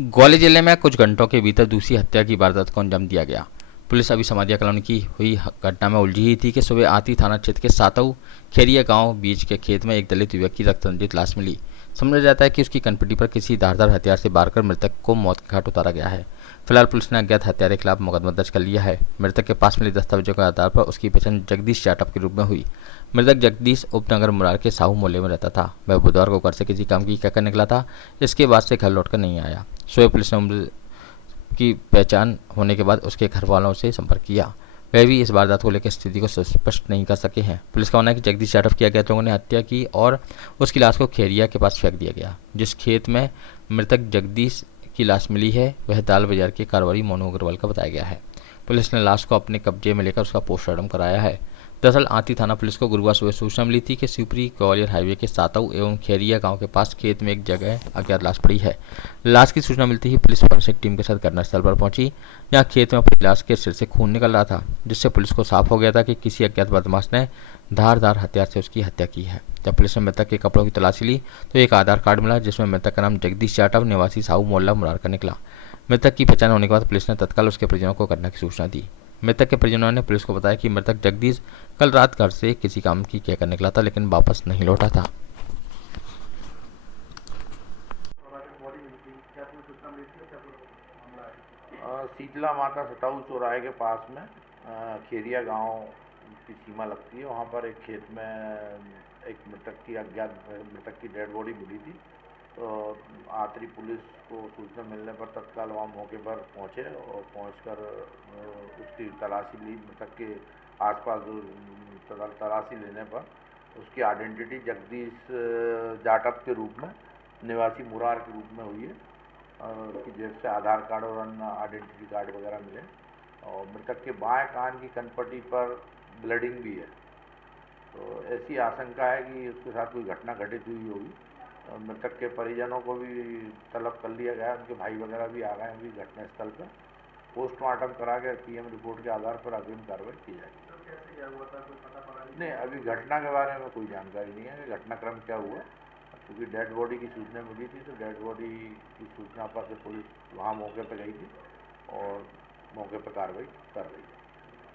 ग्वालियर जिले में कुछ घंटों के भीतर दूसरी हत्या की वारदात को अंजाम दिया गया। पुलिस अभी समाधिया कॉलोनी की हुई घटना में उलझी ही थी कि सुबह आती थाना क्षेत्र के सातऊ खेरिया गांव बीच के खेत में एक दलित युवक की रक्तरंजित लाश मिली। समझा जाता है कि उसकी कनपट्टी पर किसी धारदार हथियार से वार कर मृतक को मौत के घाट उतारा गया है। फिलहाल पुलिस ने अज्ञात हत्यारे के खिलाफ मुकदमा दर्ज कर लिया है। मृतक के पास मिले दस्तावेजों के आधार पर उसकी पहचान जगदीश जाटव के रूप में हुई। मृतक जगदीश उपनगर मुरार के साहू मोहल्ले में रहता था। वह बुधवार को घर से किसी काम की कहकर निकला था। इसके बाद से घर लौटकर नहीं आया। सुबह पुलिस ने उम्र की पहचान होने के बाद उसके घर वालों से संपर्क किया। वह भी इस वारदात को लेकर स्थिति को स्पष्ट नहीं कर सके हैं। पुलिस का कहना है कि जगदीश यादव की अज्ञात लोगों ने हत्या की और उसकी लाश को खेरिया के पास फेंक दिया गया। जिस खेत में मृतक जगदीश की लाश मिली है वह दाल बाजार के कारोबारी मोनू अग्रवाल का बताया गया है। पुलिस ने लाश को अपने कब्जे में लेकर उसका पोस्टमार्टम कराया है। दरअसल आंती थाना पुलिस को गुरुवार सुबह सूचना मिली थी कि शिवपुरी ग्वालियर हाईवे के सातऊ एवं खेरिया गांव के पास खेत में एक जगह अज्ञात लाश पड़ी है। लाश की सूचना मिलते ही पुलिस फॉरेंसिक टीम के साथ घटनास्थल पर पहुंची, जहां खेत में पड़ी लाश के सिर से खून निकल रहा था, जिससे पुलिस को साफ हो गया था कि किसी अज्ञात बदमाश ने धारदार हथियार से उसकी हत्या की है। जब पुलिस ने मृतक के कपड़ों की तलाशी ली तो एक आधार कार्ड मिला जिसमें मृतक का नाम जगदीश जाटव निवासी साहू मोहल्ला मुरार का निकला। मृतक की पहचान होने के बाद पुलिस ने तत्काल उसके परिजनों को घटना की सूचना दी। मृतक के परिजनों ने पुलिस को बताया कि मृतक जगदीश कल रात घर से किसी काम की कहकर निकला था लेकिन वापस नहीं लौटा था। शीतला माता सताऊ चौराहे के पास में खेरिया गांव की सीमा लगती है। वहाँ पर एक खेत में एक मृतक की डेड बॉडी मिली थी। तो आतरी पुलिस को सूचना मिलने पर तत्काल वहाँ मौके पर पहुँचे और पहुँचकर उसकी तलाशी ली। मृतक के आसपास जो तलाशी लेने पर उसकी आइडेंटिटी जगदीश जाटव के रूप में निवासी मुरार के रूप में हुई है। की जेब से आधार कार्ड और अन्य आइडेंटिटी कार्ड वगैरह मिले और मृतक के बाएं कान की कनपट्टी पर ब्लडिंग भी है। तो ऐसी आशंका है कि उसके साथ कोई घटना घटित हुई होगी। मृतक के परिजनों को भी तलब कर लिया गया, उनके भाई वगैरह भी आ गए हैं अभी घटनास्थल पर। पोस्टमार्टम करा के पीएम रिपोर्ट के आधार पर अग्रिम कार्रवाई की जाएगी। नहीं, अभी घटना के बारे में कोई जानकारी नहीं है कि घटनाक्रम क्या हुआ, क्योंकि डेड बॉडी की सूचना मिली थी। तो डेड बॉडी की सूचना पर से पुलिस वहाँ मौके पर गई थी और मौके पर कार्रवाई कर रही है।